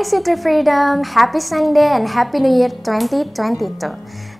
Hai City Freedom, Happy Sunday and Happy New Year 2022.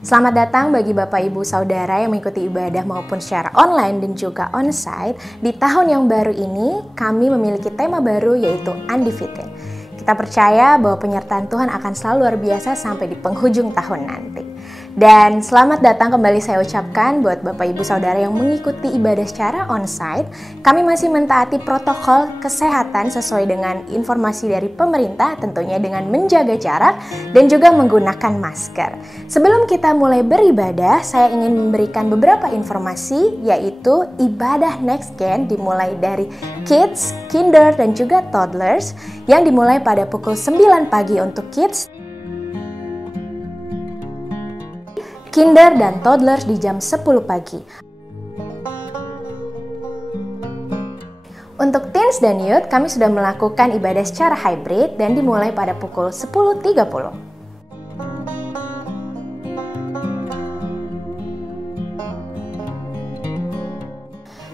Selamat datang bagi Bapak Ibu Saudara yang mengikuti ibadah maupun secara online dan juga onsite. Di tahun yang baru ini, kami memiliki tema baru yaitu Undefeated. Kita percaya bahwa penyertaan Tuhan akan selalu luar biasa sampai di penghujung tahun nanti. Dan selamat datang kembali saya ucapkan buat Bapak Ibu Saudara yang mengikuti ibadah secara onsite. Kami masih mentaati protokol kesehatan sesuai dengan informasi dari pemerintah, tentunya dengan menjaga jarak dan juga menggunakan masker. Sebelum kita mulai beribadah, saya ingin memberikan beberapa informasi, yaitu ibadah Next Gen dimulai dari Kids, Kinder, dan juga Toddlers yang dimulai pada pukul 9 pagi untuk Kids, Kinder dan Toddlers di jam 10 pagi. Untuk teens dan youth, kami sudah melakukan ibadah secara hybrid dan dimulai pada pukul 10.30.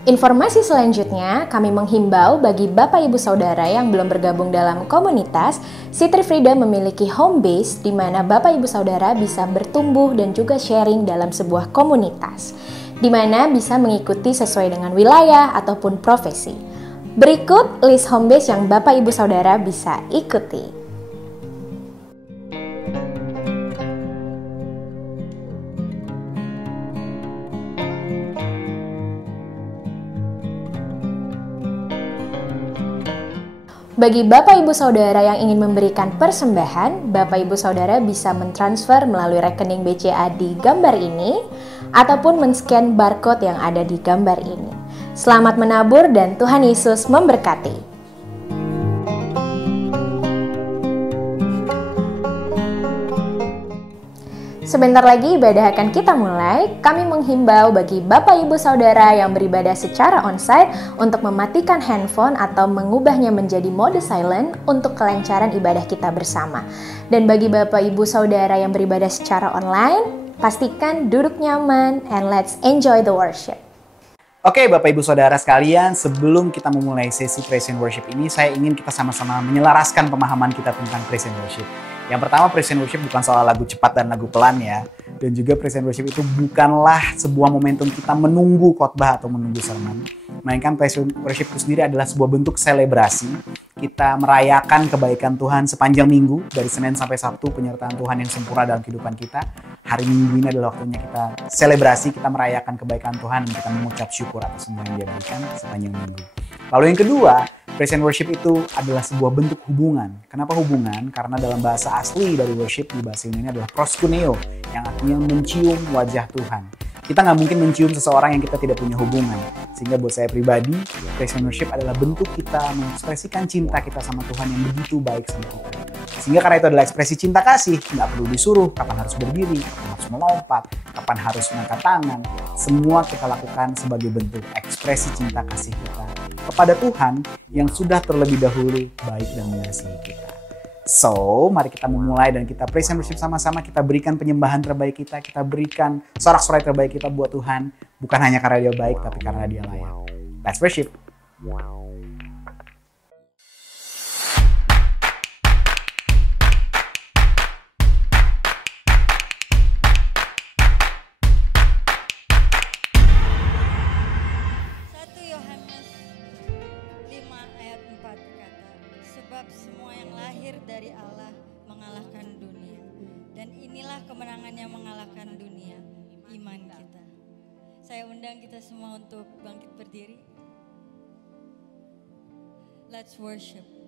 Informasi selanjutnya, kami menghimbau bagi Bapak Ibu Saudara yang belum bergabung dalam komunitas, City Freedom memiliki home base di mana Bapak Ibu Saudara bisa bertumbuh dan juga sharing dalam sebuah komunitas, di mana bisa mengikuti sesuai dengan wilayah ataupun profesi. Berikut list home base yang Bapak Ibu Saudara bisa ikuti. Bagi Bapak Ibu Saudara yang ingin memberikan persembahan, Bapak Ibu Saudara bisa mentransfer melalui rekening BCA di gambar ini ataupun men-scan barcode yang ada di gambar ini. Selamat menabur dan Tuhan Yesus memberkati. Sebentar lagi ibadah akan kita mulai. Kami menghimbau bagi Bapak Ibu Saudara yang beribadah secara onsite untuk mematikan handphone atau mengubahnya menjadi mode silent untuk kelancaran ibadah kita bersama. Dan bagi Bapak Ibu Saudara yang beribadah secara online, pastikan duduk nyaman and let's enjoy the worship. Oke, Bapak Ibu Saudara sekalian, sebelum kita memulai sesi praise and worship ini, saya ingin kita sama-sama menyelaraskan pemahaman kita tentang praise and worship. Yang pertama, praise and worship bukan soal lagu cepat dan lagu pelan ya. Dan juga praise and worship itu bukanlah sebuah momentum kita menunggu khotbah atau menunggu sermon. Melainkan praise and worship itu sendiri adalah sebuah bentuk selebrasi. Kita merayakan kebaikan Tuhan sepanjang minggu, dari Senin sampai Sabtu, penyertaan Tuhan yang sempurna dalam kehidupan kita. Hari Minggu ini adalah waktunya kita selebrasi, kita merayakan kebaikan Tuhan, dan kita mengucap syukur atas semua yang Dia berikan sepanjang minggu. Lalu yang kedua, praise and worship itu adalah sebuah bentuk hubungan. Kenapa hubungan? Karena dalam bahasa asli dari worship di bahasa Yunani adalah proskuneo, yang artinya mencium wajah Tuhan. Kita nggak mungkin mencium seseorang yang kita tidak punya hubungan. Sehingga buat saya pribadi, praise and worship adalah bentuk kita mengekspresikan cinta kita sama Tuhan yang begitu baik sama kita. Sehingga karena itu adalah ekspresi cinta kasih, nggak perlu disuruh kapan harus berdiri, kapan harus melompat, kapan harus mengangkat tangan. Semua kita lakukan sebagai bentuk ekspresi cinta kasih kita kepada Tuhan yang sudah terlebih dahulu baik dan mengasihi kita. So, mari kita memulai dan kita praise and worship sama-sama. Kita berikan penyembahan terbaik kita berikan sorak-sorai terbaik kita buat Tuhan. Bukan hanya karena Dia baik, tapi karena Dia layak. Let's worship. Dari Allah mengalahkan dunia, dan inilah kemenangan yang mengalahkan dunia, iman kita. Saya undang kita semua untuk bangkit berdiri. Let's worship. Oh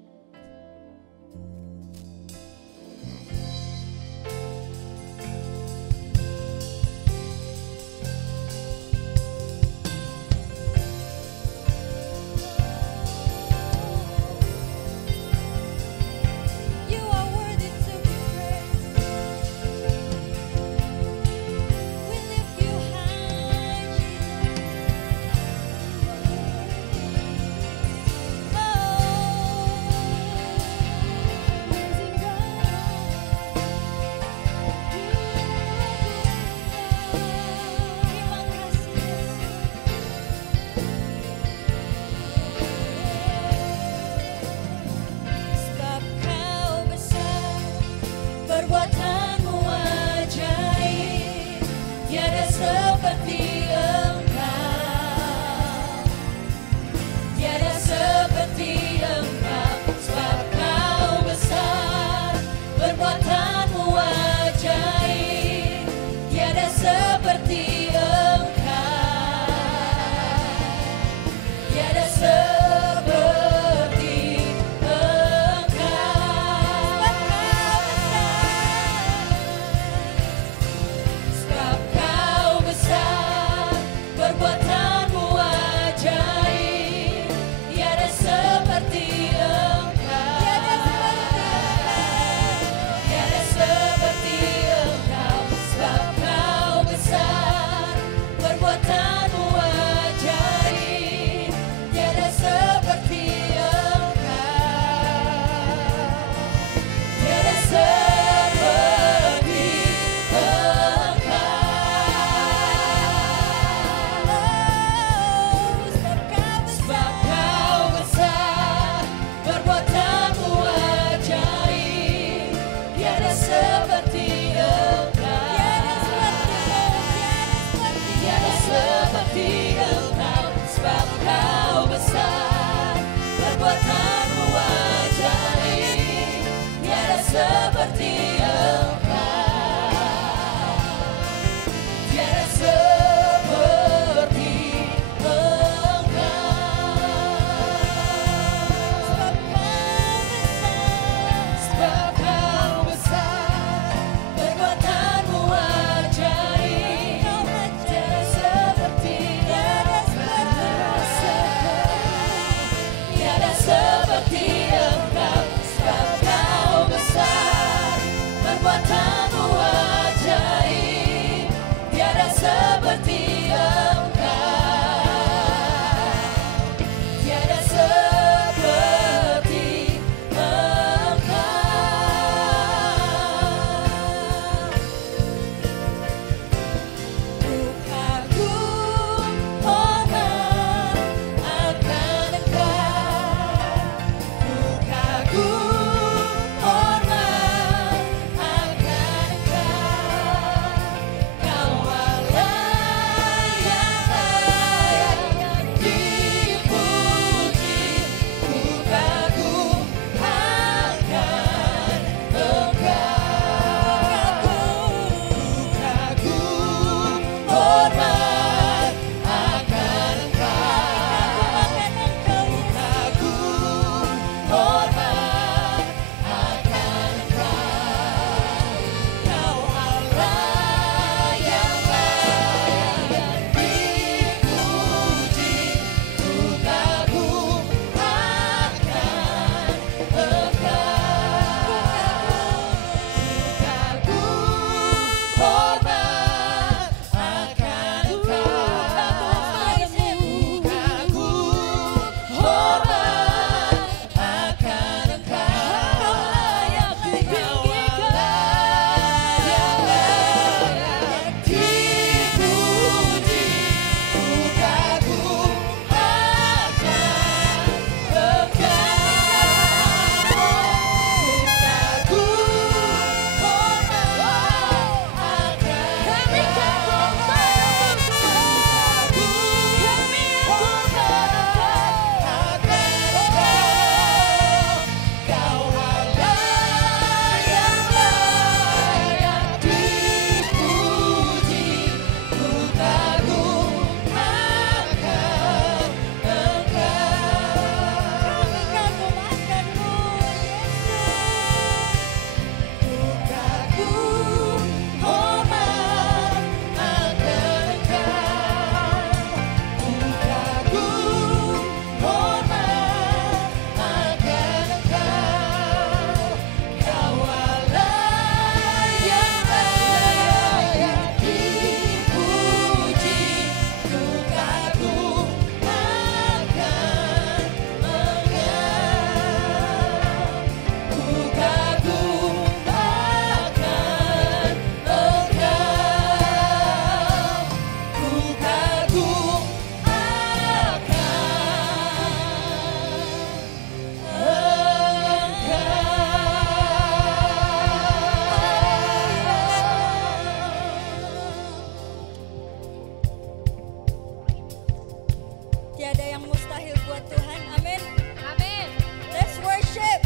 ada yang mustahil buat Tuhan. Amin. Amin. Let's worship.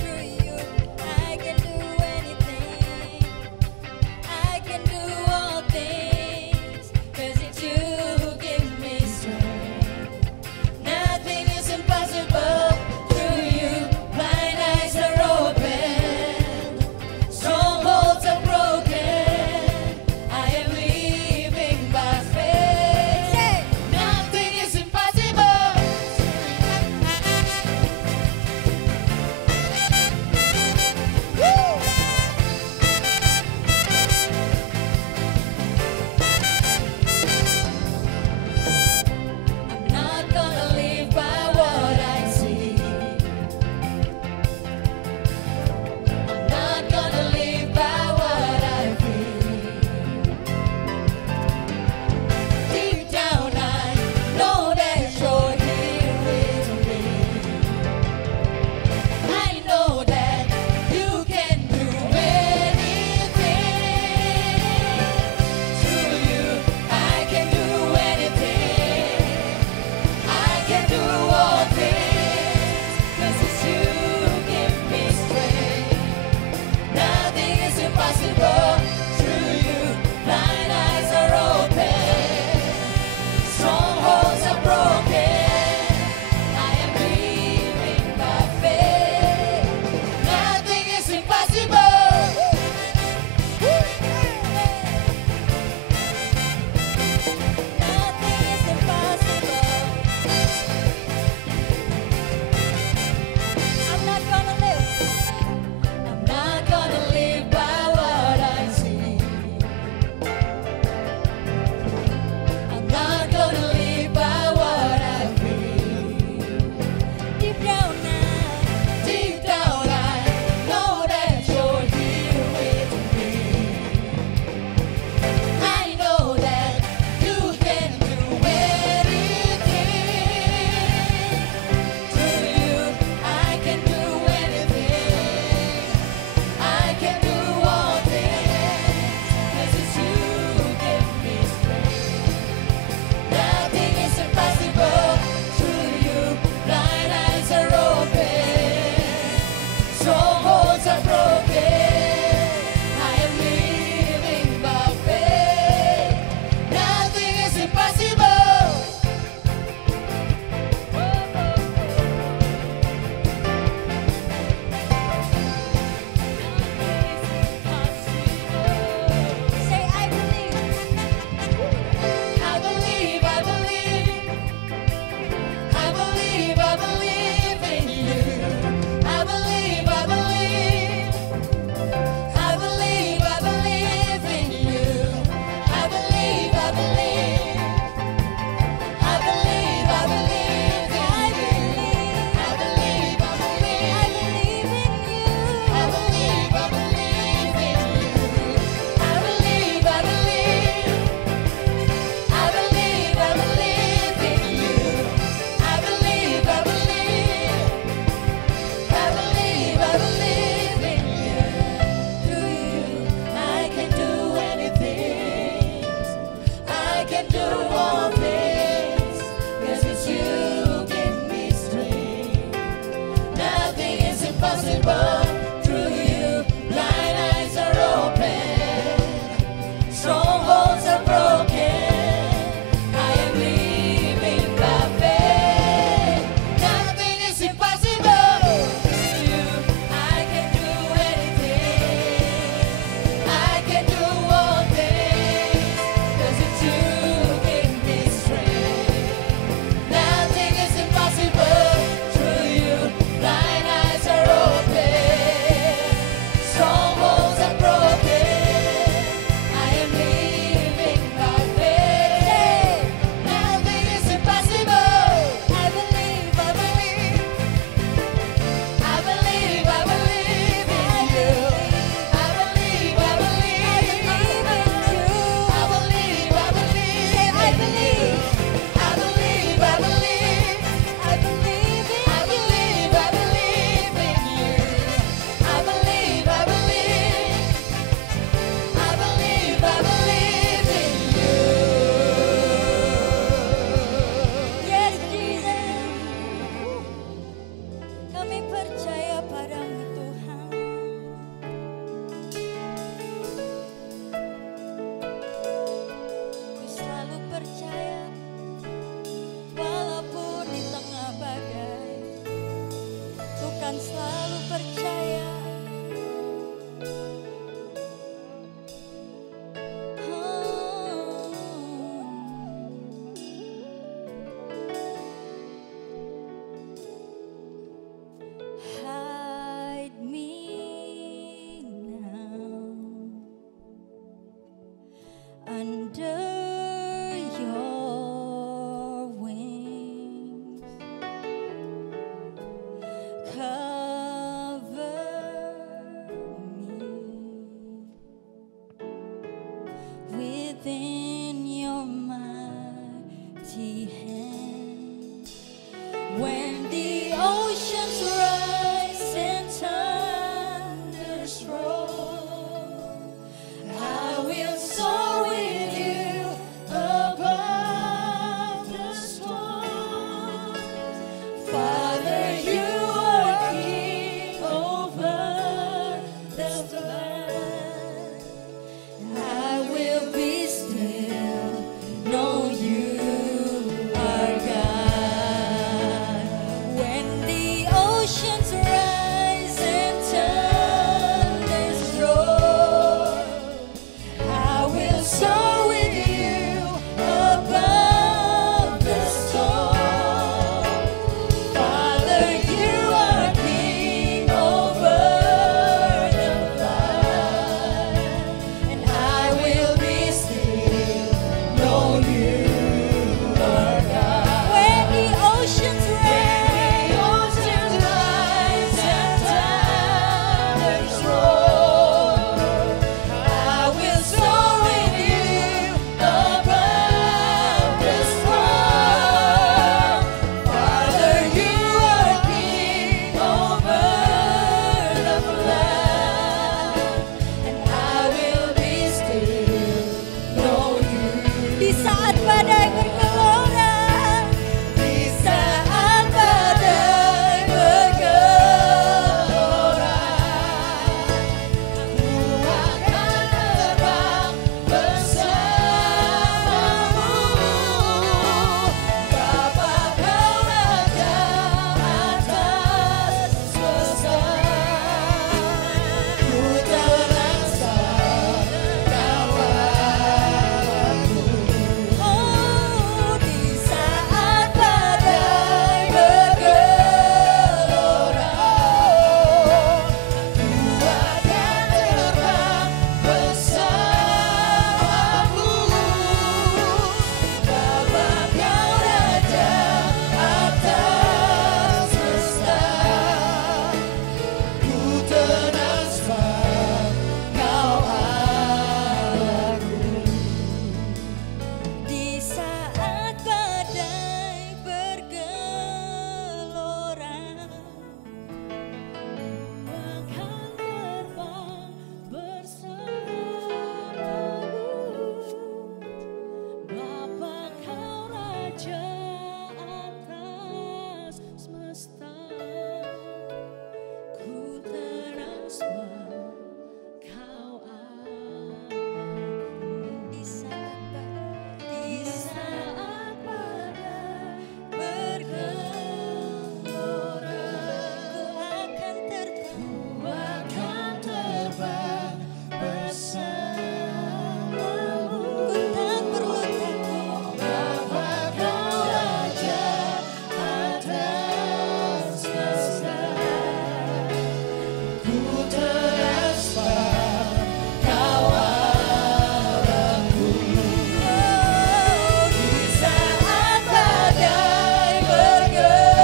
Through you, I can do anything. I can do all things. 'Cause it's you who gives me strength. Nothing is impossible. Through you, blind eyes are open. Strongholds are broken. I am weak. within your mighty hand. When the oceans rise and thunders roll, I will soar with you above the storm. Father, you are king over the flood. I will be still, know you are God. When the oceans rise and thunders roar, I will soar with you above the storm. Father, you are king over the flood, and I will be still, know you are God. When the oceans rise and thunders roar, I will soar with you above the storm. Father, you are king over the flood, and I will be still, know you. Di saat badai bergelora, di saat badai bergelora, aku akan terbang bersamamu. Bapa, kau raja atas semesta. Ku terasa kau Allahku. Oh, di saat badai bergelora, ku akan terbang bersamamu. Bapa, kau raja atas semesta. Ku tenang sebab kau Allahku. Di saat badai bergelora, akan terbang bersamamu. Bapa, kau raja atas semesta. Ku tenang sebab kau Allahku. Di saat badai bergelora, ku akan terbang bersamamu. Ku tak perlu takut, Bapa, kau raja atas semesta. Ku tenang sebab kau Allahku. Di saat badai bergelora,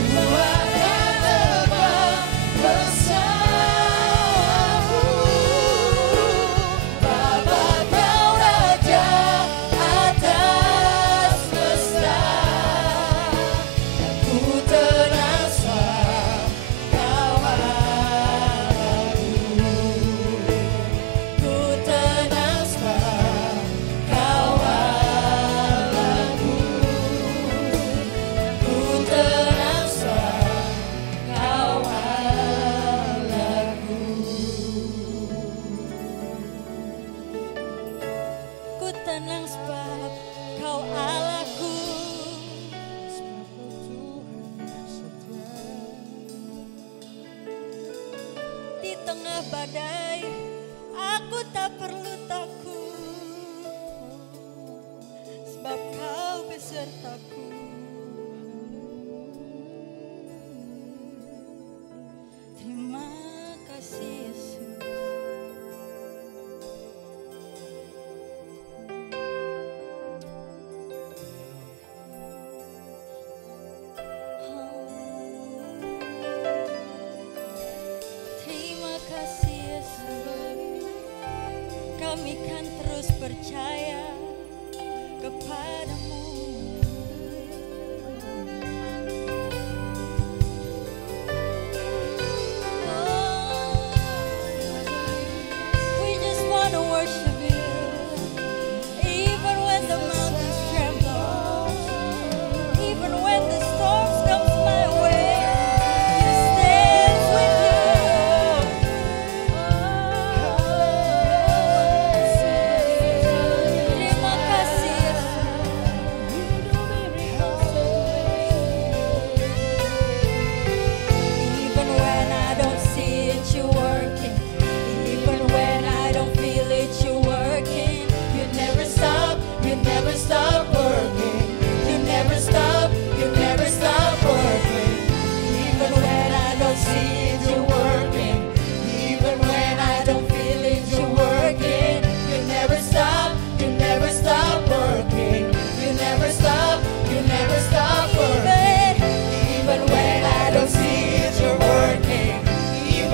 ku akan terbang bersamamu. Bapa, kau raja atas semesta. Ku tenang sebab kau Allahku. Ku tenang sebab kau Allahku. Ku tenang sebab kau Allahku. Ku tenang sebab kau Allahku. Di tengah badai, aku tak perlu takut, sebab kau besertaku. Terima kasih Yesus. Terima kasih Yesus. kami kan terus percaya kepadamu. We just wanna worship you, even when the mountains tremble, even when the storms come my way. You stand with me. Terima kasih even when I don't see it, you're working. Even when I don't feel it, you're working. You never stop working. You never stop working. Even when I don't see it, you're working. Even when I don't feel it, you're working. You never stop working. You never stop working. Even when I don't see it, you're working. Even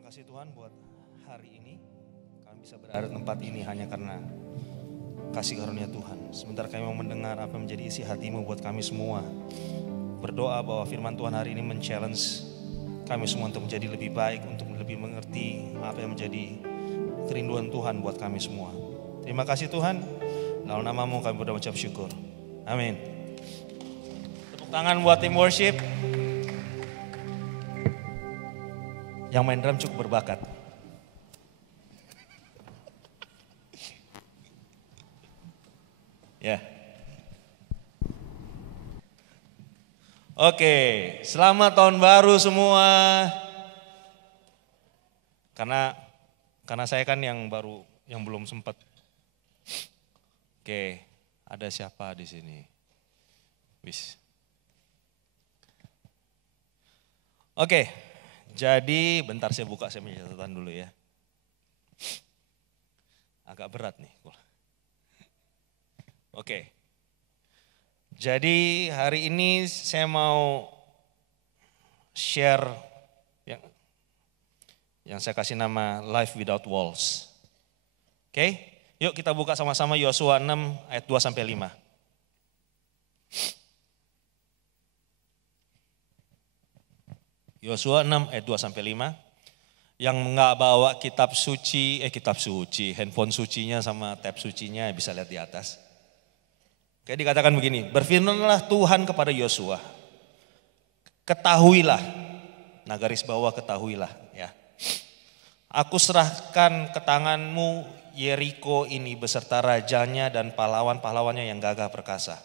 Terima kasih Tuhan buat hari ini. Kami bisa berada di tempat ini hanya karena kasih karunia Tuhan. Sebentar kami mau mendengar apa yang menjadi isi hatimu buat kami semua. Berdoa bahwa firman Tuhan hari ini men-challenge kami semua untuk menjadi lebih baik, untuk lebih mengerti apa yang menjadi kerinduan Tuhan buat kami semua. Terima kasih Tuhan. Dalam namamu kami berdoa ucap syukur. Amin. Tepuk tangan buat tim worship. Yang main drum cukup berbakat. Ya. Oke, selamat tahun baru semua. Karena saya kan yang baru, yang belum sempat. Oke, ada siapa di sini? Wis. Oke, jadi bentar saya buka, saya punya catatan dulu ya. Agak berat nih. Oke. Jadi hari ini saya mau share yang saya kasih nama Life Without Walls. Oke, yuk kita buka sama-sama Yosua 6 ayat 2 sampai 5. Yosua 6 ayat 2 sampai 5. Yang nggak bawa kitab suci, handphone sucinya sama tab sucinya bisa lihat di atas. Oke, dikatakan begini, berfirmanlah Tuhan kepada Yosua, ketahuilah, nah garis bawah ketahuilah ya. Aku serahkan ke tanganmu Yeriko ini beserta rajanya dan pahlawan-pahlawannya yang gagah perkasa.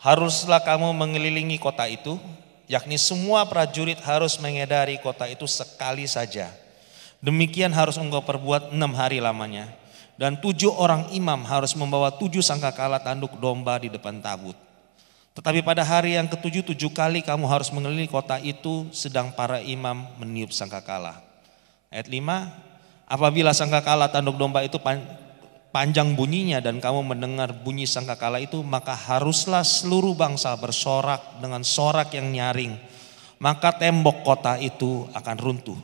Haruslah kamu mengelilingi kota itu, yakni semua prajurit harus mengedari kota itu sekali saja. Demikian harus engkau perbuat 6 hari lamanya. Dan 7 orang imam harus membawa 7 sangkakala tanduk domba di depan tabut. Tetapi pada hari yang ke-7, 7 kali kamu harus mengelilingi kota itu sedang para imam meniup sangkakala. Ayat 5, apabila sangkakala tanduk domba itu panjang bunyinya dan kamu mendengar bunyi sangkakala itu, maka haruslah seluruh bangsa bersorak dengan sorak yang nyaring. Maka tembok kota itu akan runtuh.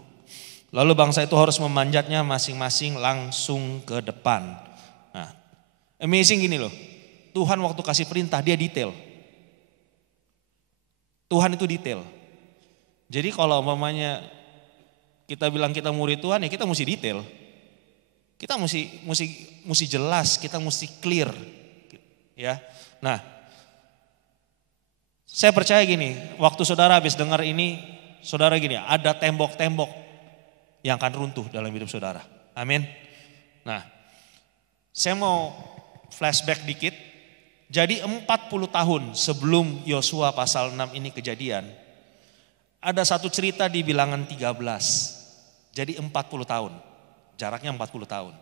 Lalu bangsa itu harus memanjatnya masing-masing langsung ke depan. Nah, amazing gini loh. Tuhan waktu kasih perintah dia detail. Tuhan itu detail. Jadi kalau umpamanya kita bilang kita murid Tuhan ya kita mesti detail. Kita mesti jelas, kita mesti clear. Ya. Nah, saya percaya gini, waktu saudara habis dengar ini, saudara gini, ada tembok-tembok yang akan runtuh dalam hidup saudara. Amin. Nah, saya mau flashback dikit. Jadi 40 tahun sebelum Yosua pasal 6 ini kejadian, ada satu cerita di Bilangan 13. Jadi 40 tahun, jaraknya 40 tahun.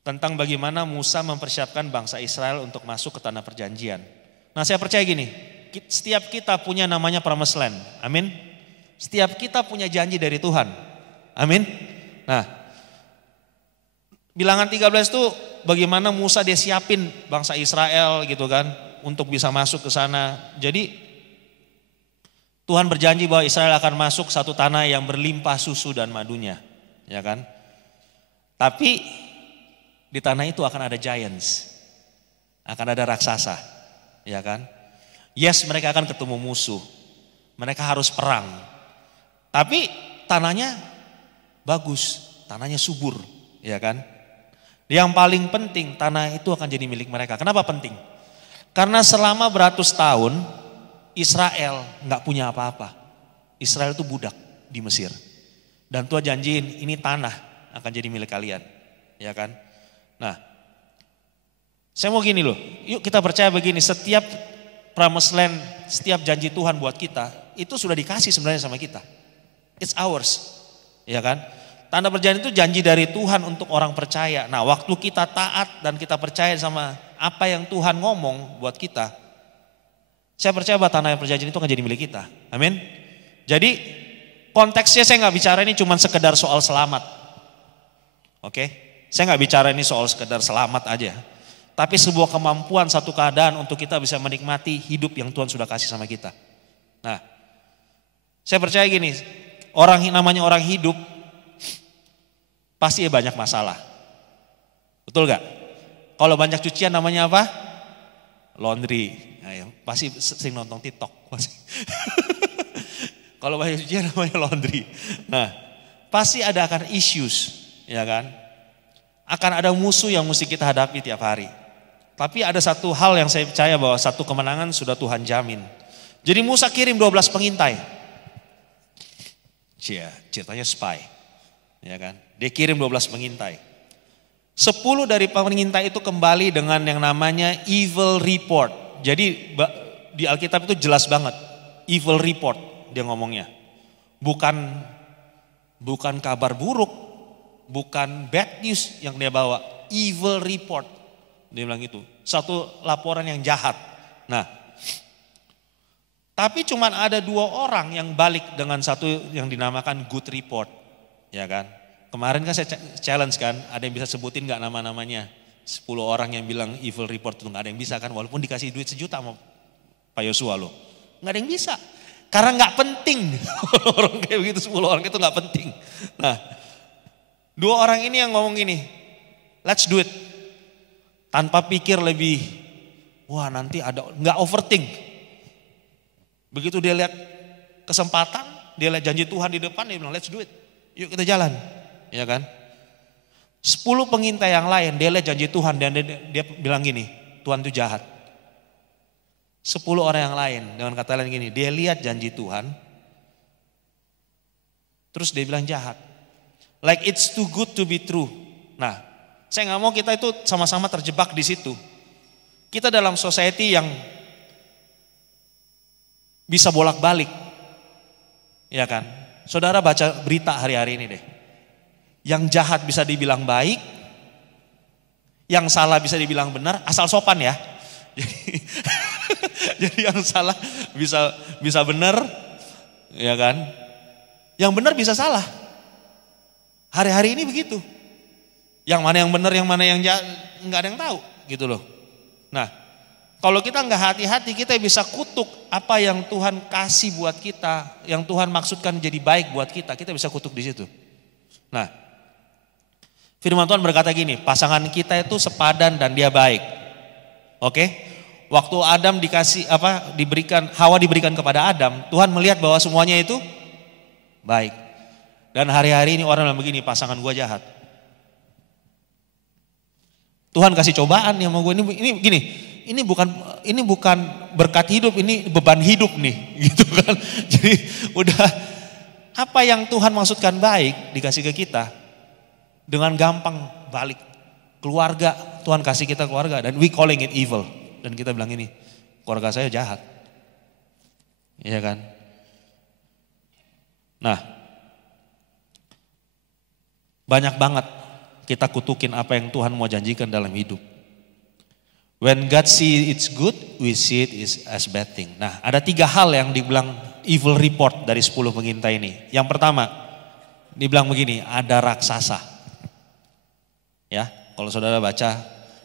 Tentang bagaimana Musa mempersiapkan bangsa Israel untuk masuk ke tanah perjanjian. Nah, saya percaya gini, setiap kita punya namanya promised land. Amin. Setiap kita punya janji dari Tuhan. Amin. Nah, Bilangan 13 itu bagaimana Musa dia siapin bangsa Israel gitu kan untuk bisa masuk ke sana. Jadi Tuhan berjanji bahwa Israel akan masuk satu tanah yang berlimpah susu dan madunya, ya kan? Tapi di tanah itu akan ada giants. Akan ada raksasa, ya kan? Yes, mereka akan ketemu musuh. Mereka harus perang. Tapi tanahnya bagus, tanahnya subur, ya kan? Yang paling penting tanah itu akan jadi milik mereka. Kenapa penting? Karena selama beratus tahun Israel nggak punya apa-apa. Israel itu budak di Mesir. Dan Tuhan janjiin ini tanah akan jadi milik kalian, ya kan? Nah, saya mau gini loh, yuk kita percaya begini, setiap promised land, setiap janji Tuhan buat kita itu sudah dikasih sebenarnya sama kita. It's ours. Ya kan? Tanda perjanjian itu janji dari Tuhan untuk orang percaya. Nah, waktu kita taat dan kita percaya sama apa yang Tuhan ngomong buat kita, saya percaya bahwa tanah perjanjian itu akan jadi milik kita. Amin. Jadi konteksnya saya nggak bicara ini cuma sekedar soal selamat. Oke? Saya nggak bicara ini soal sekedar selamat aja. Tapi sebuah kemampuan, satu keadaan untuk kita bisa menikmati hidup yang Tuhan sudah kasih sama kita. Nah, saya percaya gini, namanya orang hidup pasti banyak masalah. Betul gak? Kalau banyak cucian namanya apa? Laundry. Nah, ya, pasti sering nonton TikTok. Kalau banyak cucian namanya laundry. Nah, pasti ada akan issues, ya kan? Akan ada musuh yang mesti kita hadapi tiap hari. Tapi ada satu hal yang saya percaya bahwa satu kemenangan sudah Tuhan jamin. Jadi Musa kirim 12 pengintai. Ceritanya spy. Ya kan? Dia kirim 12 pengintai. 10 dari pengintai itu kembali dengan yang namanya evil report. Jadi di Alkitab itu jelas banget. Evil report dia ngomongnya. Bukan kabar buruk. Bukan bad news yang dia bawa. Evil report. Dia bilang itu. Satu laporan yang jahat. Nah, tapi cuman ada 2 orang yang balik dengan satu yang dinamakan good report. Ya kan? Kemarin kan saya challenge kan, ada yang bisa sebutin gak nama-namanya? 10 orang yang bilang evil report itu gak ada yang bisa kan, walaupun dikasih duit 1 juta sama Pak Yosua loh. Gak ada yang bisa, karena gak penting. Orang kayak begitu 10 orang itu gak penting. Nah, 2 orang ini yang ngomong gini, let's do it. Tanpa pikir lebih, wah nanti ada, gak overthink. Begitu dia lihat kesempatan, dia lihat janji Tuhan di depan, dia bilang let's do it. Yuk kita jalan. Ya kan? 10 pengintai yang lain, dia lihat janji Tuhan dan dia bilang gini, Tuhan itu jahat. 10 orang yang lain, dengan kata lain gini, dia lihat janji Tuhan, terus dia bilang jahat. Like it's too good to be true. Nah, saya gak mau kita itu sama-sama terjebak di situ. Kita dalam society yang bisa bolak-balik. Ya kan? Saudara baca berita hari-hari ini deh. Yang jahat bisa dibilang baik, yang salah bisa dibilang benar, asal sopan ya. Jadi yang salah bisa benar, ya kan? Yang benar bisa salah. Hari-hari ini begitu. Yang mana yang benar, yang mana yang jahat, nggak ada yang tahu, gitu loh. Nah, kalau kita nggak hati-hati, kita bisa kutuk apa yang Tuhan kasih buat kita, yang Tuhan maksudkan jadi baik buat kita bisa kutuk di situ. Nah, firman Tuhan berkata gini, pasangan kita itu sepadan dan dia baik. Oke? Waktu Adam Hawa diberikan kepada Adam, Tuhan melihat bahwa semuanya itu baik. Dan hari-hari ini orang bilang begini, pasangan gua jahat. Tuhan kasih cobaan ya sama gue, ini gini, ini bukan berkat hidup, ini beban hidup nih, gitu kan. Jadi udah apa yang Tuhan maksudkan baik dikasih ke kita, dengan gampang balik. Keluarga, Tuhan kasih kita keluarga dan we calling it evil. Dan kita bilang ini, keluarga saya jahat. Iya kan? Nah, banyak banget kita kutukin apa yang Tuhan mau janjikan dalam hidup. When God see it's good, we see it as bad thing. Nah, ada 3 hal yang dibilang evil report dari 10 pengintai ini. Yang pertama, dibilang begini, ada raksasa. Ya, kalau saudara baca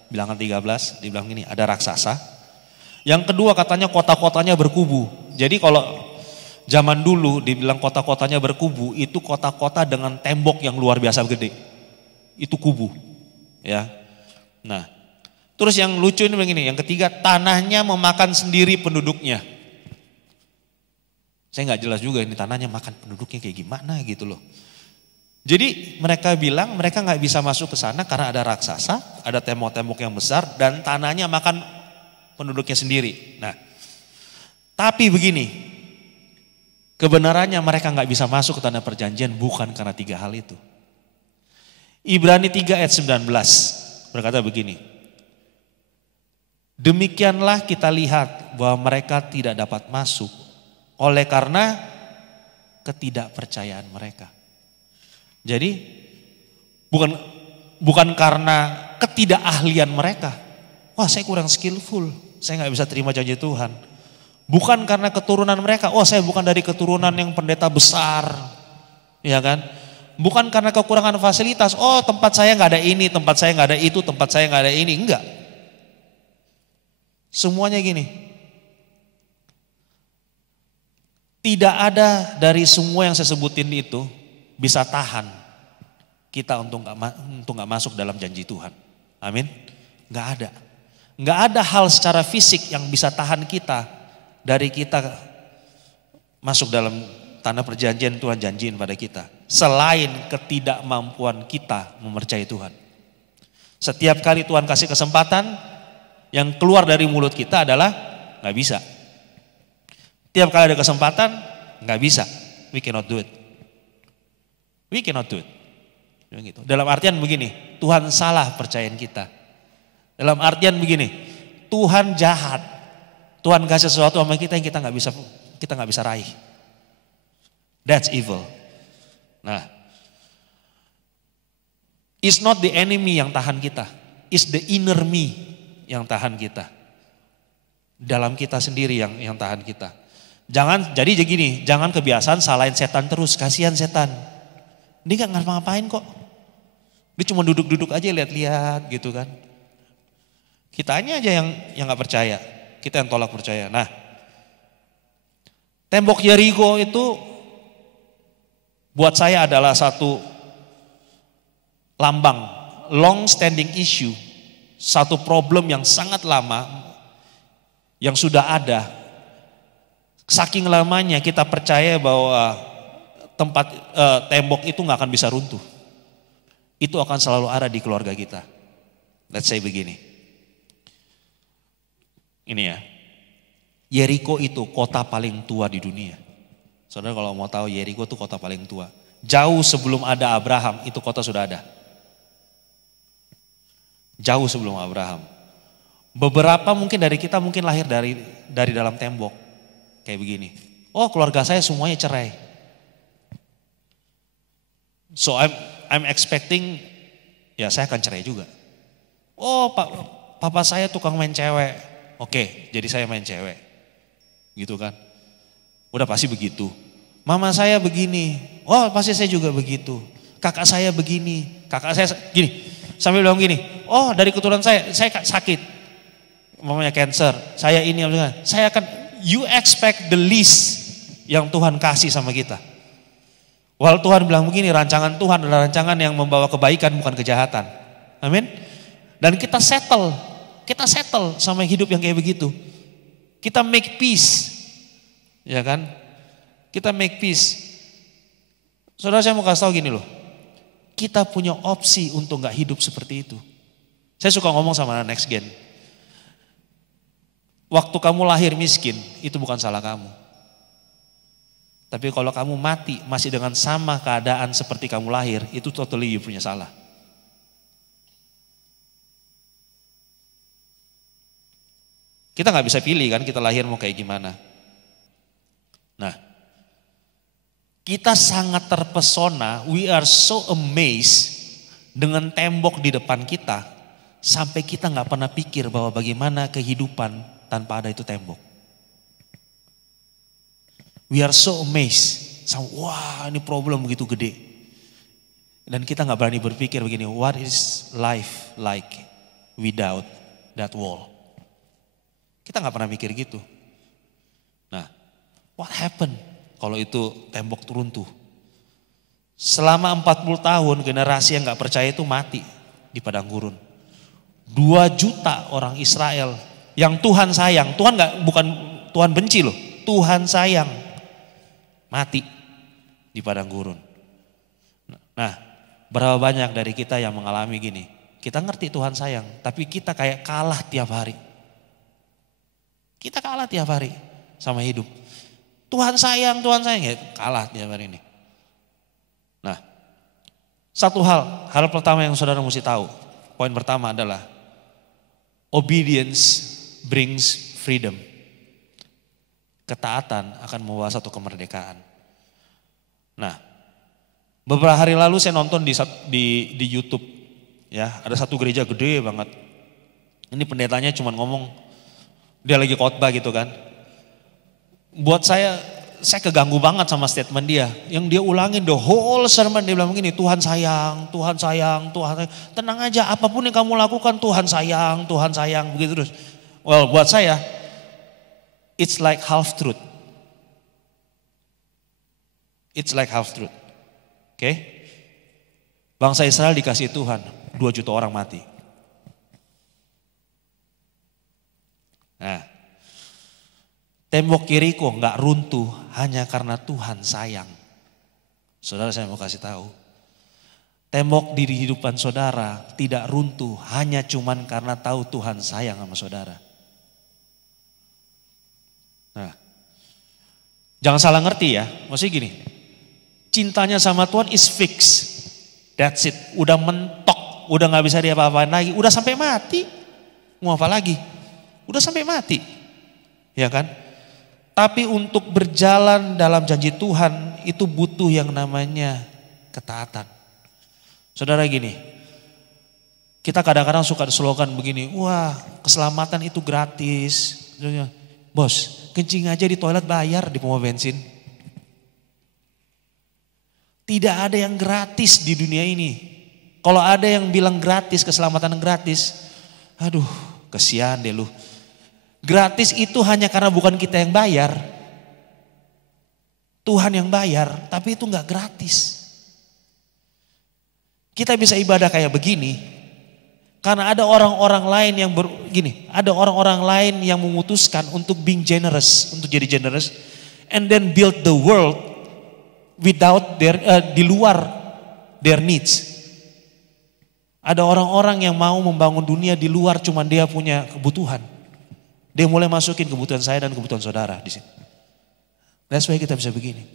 bilangan 13, dibilang gini, ada raksasa. Yang kedua katanya kota-kotanya berkubu. Jadi kalau zaman dulu dibilang kota-kotanya berkubu, itu kota-kota dengan tembok yang luar biasa gede. Itu kubu. Ya. Nah, terus yang lucu ini begini, yang ketiga tanahnya memakan sendiri penduduknya. Saya nggak jelas juga ini tanahnya makan penduduknya kayak gimana gitu loh. Jadi mereka bilang mereka nggak bisa masuk ke sana karena ada raksasa, ada tembok-tembok yang besar dan tanahnya makan penduduknya sendiri. Nah, tapi begini, kebenarannya mereka nggak bisa masuk ke tanah perjanjian bukan karena 3 hal itu. Ibrani 3 ayat 19 berkata begini. Demikianlah kita lihat bahwa mereka tidak dapat masuk oleh karena ketidakpercayaan mereka. Jadi bukan karena ketidakahlian mereka. Wah, saya kurang skillful, saya nggak bisa terima janji Tuhan. Bukan karena keturunan mereka. Oh, saya bukan dari keturunan yang pendeta besar, ya kan? Bukan karena kekurangan fasilitas. Oh, tempat saya nggak ada ini, tempat saya nggak ada itu, tempat saya nggak ada ini. Enggak. Semuanya gini. Tidak ada dari semua yang saya sebutin itu bisa tahan kita untuk nggak masuk dalam janji Tuhan. Amin. Nggak ada. Nggak ada hal secara fisik yang bisa tahan kita dari kita masuk dalam tanah perjanjian Tuhan janjiin pada kita. Selain ketidakmampuan kita mempercayai Tuhan. Setiap kali Tuhan kasih kesempatan, yang keluar dari mulut kita adalah nggak bisa. Tiap kali ada kesempatan, nggak bisa. We cannot do it. We cannot do it. Gitu. Dalam artian begini, Tuhan salah percayaan kita. Dalam artian begini, Tuhan jahat. Tuhan kasih sesuatu sama kita yang kita nggak bisa raih. That's evil. Nah, it's not the enemy yang tahan kita, it's the inner me yang tahan kita. Dalam kita sendiri yang tahan kita. Jadi gini, jangan kebiasaan salahin setan terus, kasihan setan. Dia nggak ngapa-ngapain kok. Dia cuma duduk-duduk aja lihat-lihat gitu kan. Kitanya aja yang nggak percaya, kita yang tolak percaya. Nah, tembok Yeriko itu buat saya adalah satu lambang, long standing issue, satu problem yang sangat lama, yang sudah ada. Saking lamanya kita percaya bahwa tembok itu nggak akan bisa runtuh. Itu akan selalu ada di keluarga kita. Let's say begini. Ini ya, Yeriko itu kota paling tua di dunia. Saudara kalau mau tahu, Yeriko itu kota paling tua. Jauh sebelum ada Abraham, itu kota sudah ada. Jauh sebelum Abraham. Beberapa mungkin dari kita mungkin lahir dari dalam tembok. Kayak begini. Oh, keluarga saya semuanya cerai. So I'm expecting, ya saya akan cerai juga. Oh, papa saya tukang main cewek. Oke, jadi saya main cewek. Gitu kan. Udah pasti begitu. Mama saya begini. Oh, pasti saya juga begitu. Kakak saya begini. Kakak saya gini. Sambil bilang gini. Oh, dari keturunan saya sakit. Mamanya cancer. Saya ini. Saya akan, you expect the least yang Tuhan kasih sama kita. Walau Tuhan bilang begini, rancangan Tuhan adalah rancangan yang membawa kebaikan bukan kejahatan. Amin. Dan kita settle sama hidup yang kayak begitu. Kita make peace. Ya kan? Kita make peace. Saudara, saya mau kasih tahu gini loh. Kita punya opsi untuk gak hidup seperti itu. Saya suka ngomong sama anak next gen. Waktu kamu lahir miskin, itu bukan salah kamu. Tapi kalau kamu mati masih dengan sama keadaan seperti kamu lahir, itu totally you punya salah. Kita gak bisa pilih kan kita lahir mau kayak gimana. Nah, kita sangat terpesona, we are so amazed dengan tembok di depan kita, sampai kita gak pernah pikir bahwa bagaimana kehidupan tanpa ada itu tembok. We are so amazed, wah ini problem begitu gede. Dan kita gak berani berpikir begini, what is life like without that wall? Kita gak pernah mikir gitu. Nah, what happened kalau itu tembok runtuh? Selama 40 tahun generasi yang gak percaya itu mati di padang gurun. 2 juta orang Israel yang Tuhan sayang, bukan Tuhan benci loh, Tuhan sayang, mati di padang gurun. Nah, berapa banyak dari kita yang mengalami gini? Kita ngerti Tuhan sayang, tapi kita kayak kalah tiap hari. Kita kalah tiap hari sama hidup. Tuhan sayang ya kalah tiap hari ini. Nah, satu hal pertama yang saudara mesti tahu. Poin pertama adalah obedience brings freedom. Ketaatan akan membawa satu kemerdekaan. Nah, beberapa hari lalu saya nonton di YouTube. Ya, ada satu gereja gede banget. Ini pendetanya cuma ngomong, dia lagi khotbah gitu kan. Buat saya keganggu banget sama statement dia. Yang dia ulangin the whole sermon, dia bilang begini, Tuhan sayang, Tuhan sayang, Tuhan sayang. Tenang aja, apapun yang kamu lakukan Tuhan sayang, begitu terus. Well, buat saya, it's like half truth. It's like half truth. Oke? Bangsa Israel dikasih Tuhan, 2 juta orang mati. Nah, tembok Yeriko nggak runtuh hanya karena Tuhan sayang. Saudara, saya mau kasih tahu. Tembok di kehidupan saudara tidak runtuh hanya cuman karena tahu Tuhan sayang sama saudara. Nah, jangan salah ngerti ya, maksudnya gini. Cintanya sama Tuhan is fix. That's it, udah mentok, udah gak bisa diapa-apain lagi, udah sampai mati. Mau apa lagi? Udah sampai mati. Ya kan? Tapi untuk berjalan dalam janji Tuhan itu butuh yang namanya ketaatan. Saudara gini, kita kadang-kadang suka slogan begini, wah keselamatan itu gratis. Bos, kencing aja di toilet bayar di pompa bensin. Tidak ada yang gratis di dunia ini. Kalau ada yang bilang gratis, keselamatan yang gratis, aduh kesian deh lu. Gratis itu hanya karena bukan kita yang bayar. Tuhan yang bayar, tapi itu gak gratis. Kita bisa ibadah kayak begini, karena ada orang-orang lain yang ada orang-orang lain yang memutuskan untuk being generous, untuk jadi generous, and then build the world without di luar their needs. Ada orang-orang yang mau membangun dunia di luar, cuman dia punya kebutuhan. Dia mulai masukin kebutuhan saya dan kebutuhan saudara di sini. That's why kita bisa begini.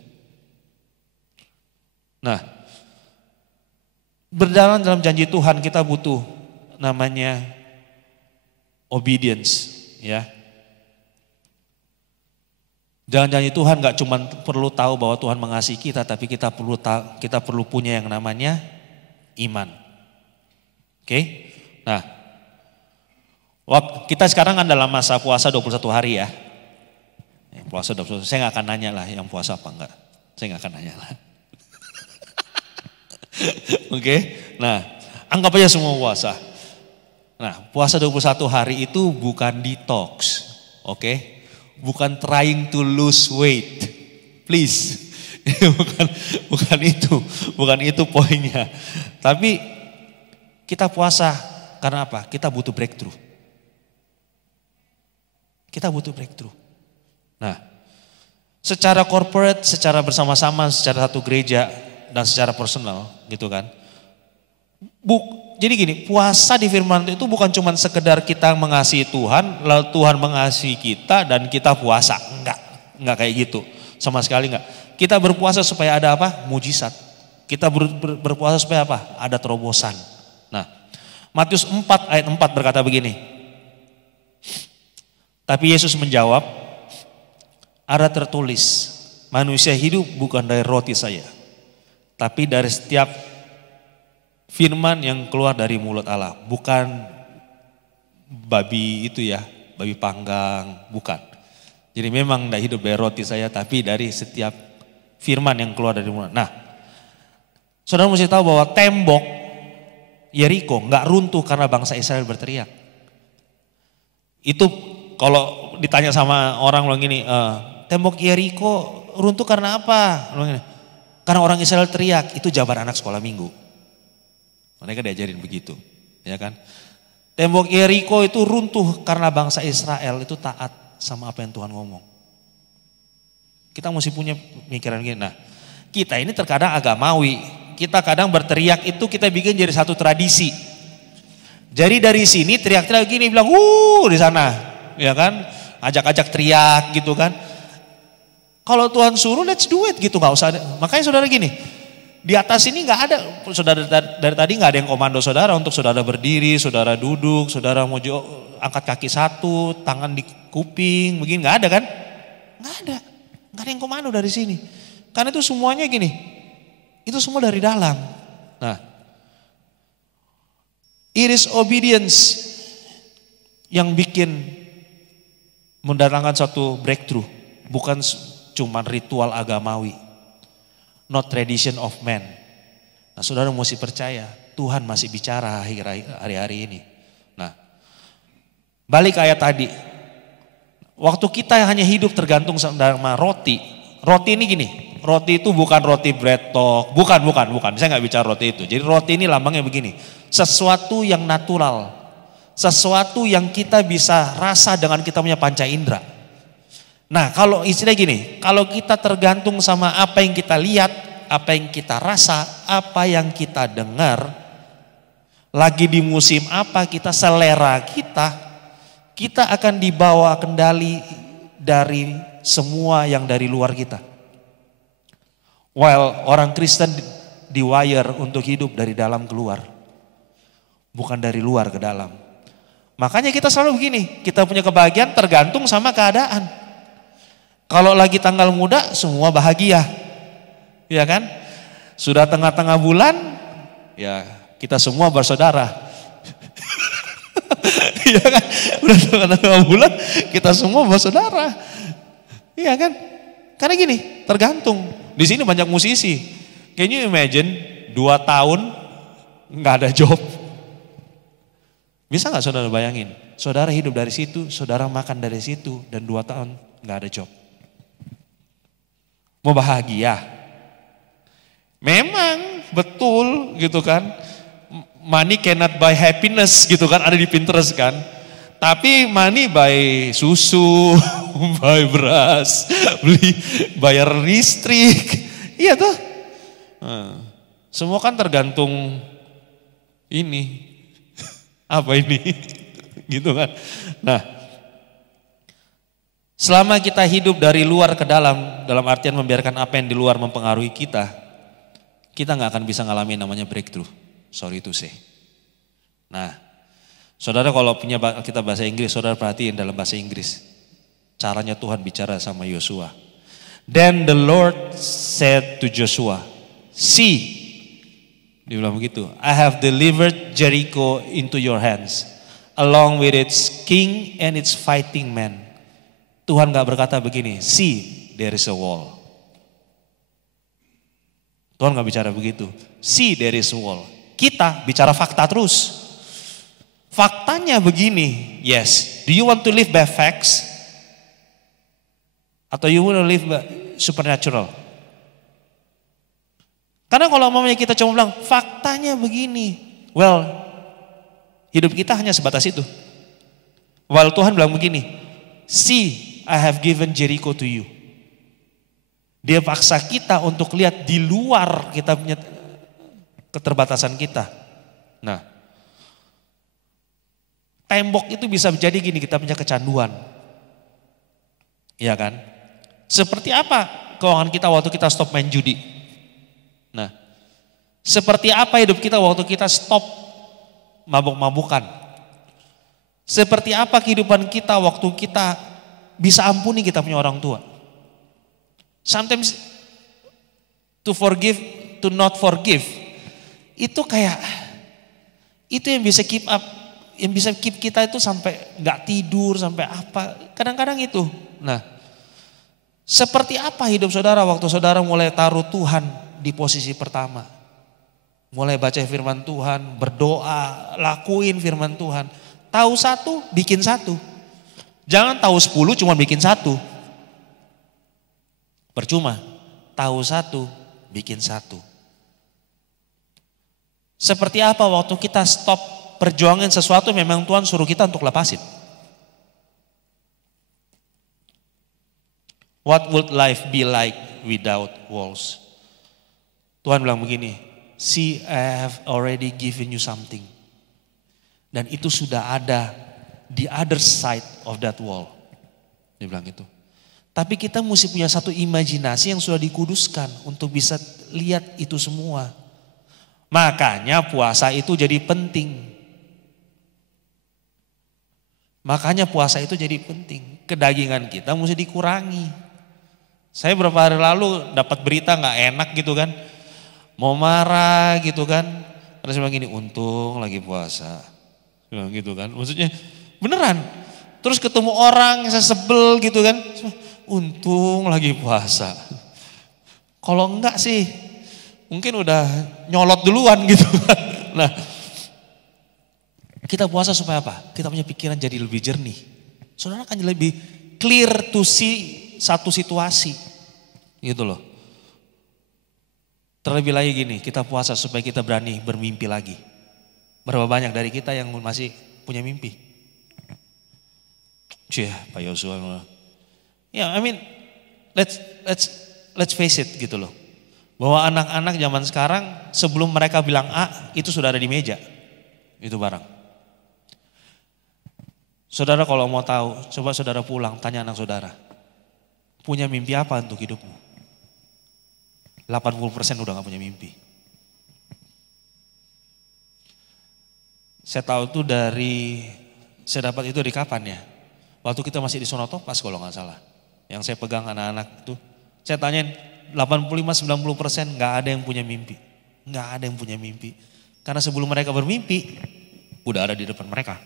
Nah, berjalan dalam janji Tuhan kita butuh namanya obedience, ya. Dalam janji Tuhan gak cuma perlu tahu bahwa Tuhan mengasihi kita, tapi kita perlu punya yang namanya iman. Oke? Nah, kita sekarang kan dalam masa puasa 21 hari ya. Puasa 21, saya gak akan nanya lah yang puasa apa enggak. Saya gak akan nanya lah. Oke? Nah, anggap aja semua puasa. Nah, puasa 21 hari itu bukan detox. Oke? Bukan trying to lose weight. Please. bukan itu poinnya. Tapi kita puasa karena apa? Kita butuh breakthrough. Kita butuh breakthrough. Nah, secara corporate, secara bersama-sama, secara satu gereja dan secara personal gitu kan. Jadi gini, puasa di firman itu bukan cuma sekedar kita mengasihi Tuhan, lalu Tuhan mengasihi kita dan kita puasa. Enggak kayak gitu. Sama sekali enggak. Kita berpuasa supaya ada apa? Mujizat. Kita berpuasa supaya apa? Ada terobosan. Nah, Matius 4 ayat 4 berkata begini. Tapi Yesus menjawab, ada tertulis, manusia hidup bukan dari roti saja, tapi dari setiap firman yang keluar dari mulut Allah. Bukan babi itu ya, babi panggang, bukan. Jadi memang tidak hidup dari roti saja, tapi dari setiap firman yang keluar dari mulut. Nah, saudara mesti tahu bahwa tembok Yeriko nggak runtuh karena bangsa Israel berteriak. Itu kalau ditanya sama orang bilang gini, tembok Yeriko runtuh karena apa? Karena orang Israel teriak, itu jawaban anak sekolah minggu. Mereka diajarin begitu, ya kan? Tembok Yeriko itu runtuh karena bangsa Israel itu taat sama apa yang Tuhan ngomong. Kita mesti punya pemikiran gini. Nah, kita ini terkadang agamawi. Kita kadang berteriak itu kita bikin jadi satu tradisi. Jadi dari sini teriak-teriak gini bilang, di sana, ya kan? Ajak-ajak teriak gitu kan. Kalau Tuhan suruh let's do it gitu, nggak usah. Makanya saudara gini, di atas ini nggak ada, saudara dari tadi nggak ada yang komando saudara untuk saudara berdiri, saudara duduk, saudara mau angkat kaki satu, tangan di kuping, begini nggak ada kan? Nggak ada yang komando dari sini. Karena itu semuanya gini, itu semua dari dalam. Nah, it is obedience yang bikin mendatangkan satu breakthrough, bukan cuman ritual agamawi. Not tradition of man. Nah, saudara mesti percaya Tuhan masih bicara hari-hari ini. Nah, balik ke ayat tadi. Waktu kita hanya hidup tergantung sama roti. Roti ini gini, roti itu bukan roti bread talk, bukan. Saya nggak bicara roti itu. Jadi roti ini lambangnya begini, sesuatu yang natural, sesuatu yang kita bisa rasa dengan kita punya panca indera. Nah kalau istilah gini, kalau kita tergantung sama apa yang kita lihat, apa yang kita rasa, apa yang kita dengar, lagi di musim apa kita, selera kita akan dibawa kendali dari semua yang dari luar kita. While orang Kristen di-wire untuk hidup dari dalam keluar, bukan dari luar ke dalam. Makanya kita selalu begini, kita punya kebahagiaan tergantung sama keadaan. Kalau lagi tanggal muda semua bahagia, ya kan? Sudah tengah-tengah bulan, ya kita semua bersaudara. Iya kan? Udah tengah-tengah bulan kita semua bersaudara. Iya kan? Karena gini, tergantung. Di sini banyak musisi. Can you imagine 2 tahun nggak ada job? Bisa nggak saudara bayangin? Saudara hidup dari situ, saudara makan dari situ, dan 2 tahun nggak ada job. Mau bahagia? Memang betul gitu kan. Money cannot buy happiness gitu kan, ada di Pinterest kan. Tapi money buy susu, buy beras, bayar listrik. Iya tuh. Nah, semua kan tergantung ini. Apa ini? Gitu kan. Nah, selama kita hidup dari luar ke dalam artian membiarkan apa yang di luar mempengaruhi kita nggak akan bisa ngalamin namanya breakthrough. Sorry to say. Nah, saudara kalau punya kita bahasa Inggris, saudara perhatiin dalam bahasa Inggris. Caranya Tuhan bicara sama Yosua. Then the Lord said to Joshua, see, dia bilang begitu, I have delivered Jericho into your hands, along with its king and its fighting men. Tuhan gak berkata begini, see, there is a wall. Tuhan gak bicara begitu, see, there is a wall. Kita bicara fakta terus. Faktanya begini, yes. Do you want to live by facts? Atau you want to live by supernatural? Karena kalau mamanya kita cuma bilang, faktanya begini. Well, hidup kita hanya sebatas itu. While Tuhan bilang begini, see, I have given Jericho to you. Dia paksa kita untuk lihat di luar kita punya keterbatasan kita. Nah, tembok itu bisa menjadi gini, kita punya kecanduan. Iya kan? Seperti apa keuangan kita waktu kita stop main judi? Nah, seperti apa hidup kita waktu kita stop mabuk-mabukan? Seperti apa kehidupan kita waktu kita bisa ampuni kita punya orang tua? Sometimes to forgive, to not forgive, itu kayak, itu yang bisa keep up, yang bisa keep kita itu sampai gak tidur, sampai apa, kadang-kadang itu. Nah, seperti apa hidup saudara waktu saudara mulai taruh Tuhan di posisi pertama. Mulai baca firman Tuhan, berdoa, lakuin firman Tuhan. Tahu 1, bikin 1. Jangan tahu 10 cuma bikin 1. Percuma, tahu 1, bikin 1. Seperti apa waktu kita stop perjuangan sesuatu memang Tuhan suruh kita untuk lepasin. What would life be like without walls? Tuhan bilang begini, see, I have already given you something. Dan itu sudah ada di other side of that wall. Dia bilang gitu. Tapi kita mesti punya satu imajinasi yang sudah dikuduskan untuk bisa lihat itu semua. Makanya puasa itu jadi penting. Makanya puasa itu jadi penting. Kedagingan kita mesti dikurangi. Saya beberapa hari lalu dapat berita gak enak gitu kan. Mau marah gitu kan. Terus bilang gini, untung lagi puasa. Bilang gitu kan. Maksudnya beneran. Terus ketemu orang yang saya sebel gitu kan. Untung lagi puasa. Kalau enggak sih mungkin udah nyolot duluan gitu kan. Nah, kita puasa supaya apa? Kita punya pikiran jadi lebih jernih. Saudara kan lebih clear to see satu situasi. Gitu loh. Terlebih lagi gini, kita puasa supaya kita berani bermimpi lagi. Berapa banyak dari kita yang masih punya mimpi? Cih, Pak Yosua. Ya, I mean, let's face it gitu loh. Bahwa anak-anak zaman sekarang sebelum mereka bilang A, itu sudah ada di meja. Itu barang. Saudara kalau mau tahu, coba saudara pulang, tanya anak saudara. Punya mimpi apa untuk hidupmu? 80% udah gak punya mimpi. Saya tahu tuh saya dapat itu dari kapan ya? Waktu kita masih di Sonotopas kalau gak salah. Yang saya pegang anak-anak itu, saya tanyain 85-90% gak ada yang punya mimpi. Gak ada yang punya mimpi. Karena sebelum mereka bermimpi, udah ada di depan mereka.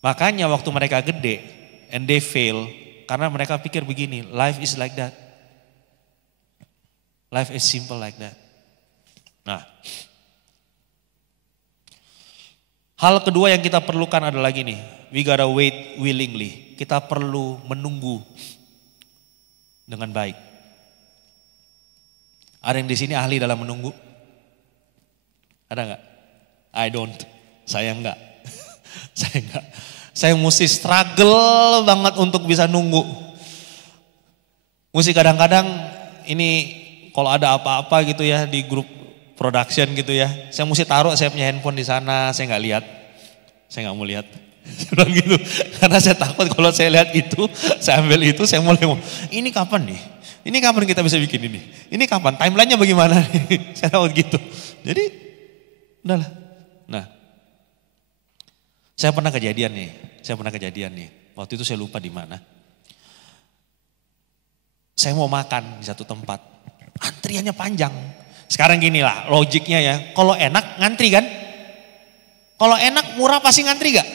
Makanya waktu mereka gede, and they fail, karena mereka pikir begini, life is like that. Life is simple like that. Nah, hal kedua yang kita perlukan adalah gini, we gotta wait willingly. Kita perlu menunggu dengan baik. Ada yang di sini ahli dalam menunggu? Ada nggak? I don't. Saya enggak. Saya enggak. Saya mesti struggle banget untuk bisa nunggu. Mesti kadang-kadang ini kalau ada apa-apa gitu ya di grup production gitu ya. Saya mesti taruh saya punya handphone di sana, saya nggak lihat. Saya nggak mau lihat. Saya bilang gitu. Karena saya takut kalau saya lihat itu, saya ambil itu, saya mulai ngomong, ini kapan nih? Ini kapan kita bisa bikin ini? Ini kapan? Timelinenya bagaimana? Saya takut gitu. Jadi, udahlah. Nah, saya pernah kejadian nih. Waktu itu saya lupa di mana. Saya mau makan di satu tempat. Antriannya panjang. Sekarang gini lah logiknya ya. Kalau enak ngantri kan? Kalau enak murah pasti ngantri gak?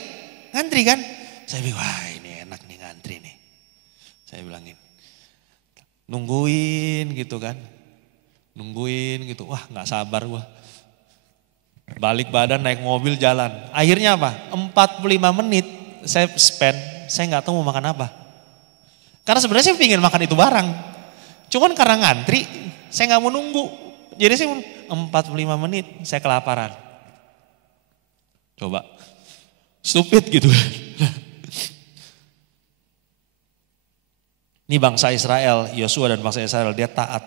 Ngantri kan? Saya bilang wah ini enak nih ngantri nih. Saya bilangin. Nungguin gitu kan. Nungguin gitu. Wah gak sabar gua. Balik badan naik mobil jalan. Akhirnya apa? 45 menit saya spend. Saya gak tahu mau makan apa. Karena sebenarnya saya ingin makan itu barang. Cuman karena ngantri saya gak mau nunggu. Jadi saya 45 menit saya kelaparan. Coba. Stupid gitu. Ini bangsa Israel, Yosua dan bangsa Israel, dia taat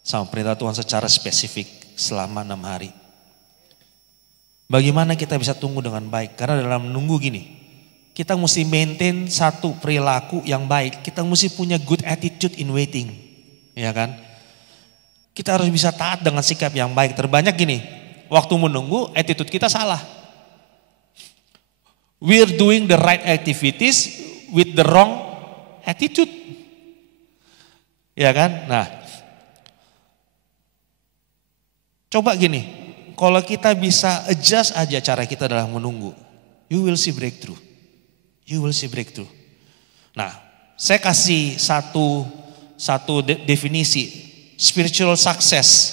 sama perintah Tuhan secara spesifik selama 6 hari. Bagaimana kita bisa tunggu dengan baik? Karena dalam menunggu gini, kita mesti maintain satu perilaku yang baik. Kita mesti punya good attitude in waiting. Ya kan? Kita harus bisa taat dengan sikap yang baik. Terbanyak gini, waktu menunggu attitude kita salah. We're doing the right activities with the wrong attitude. Ya kan? Nah, coba gini, kalau kita bisa adjust aja cara kita dalam menunggu, you will see breakthrough. You will see breakthrough. Nah, saya kasih satu definisi. Spiritual success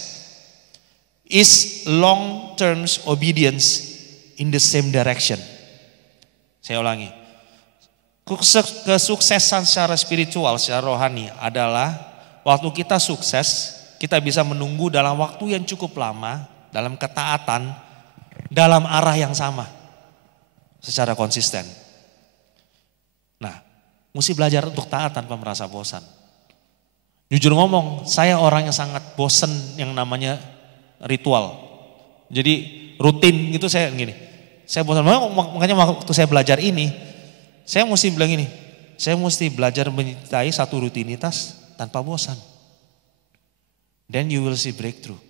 is long-term obedience in the same direction. Saya ulangi. Kesuksesan secara spiritual, secara rohani adalah waktu kita sukses, kita bisa menunggu dalam waktu yang cukup lama, dalam ketaatan, dalam arah yang sama, secara konsisten. Nah, mesti belajar untuk taat tanpa merasa bosan. Jujur ngomong, saya orang yang sangat bosan yang namanya ritual. Jadi rutin gitu saya gini. Saya bosan, makanya waktu saya belajar ini, saya mesti bilang ini, saya mesti belajar mencintai satu rutinitas tanpa bosan. Then you will see breakthrough.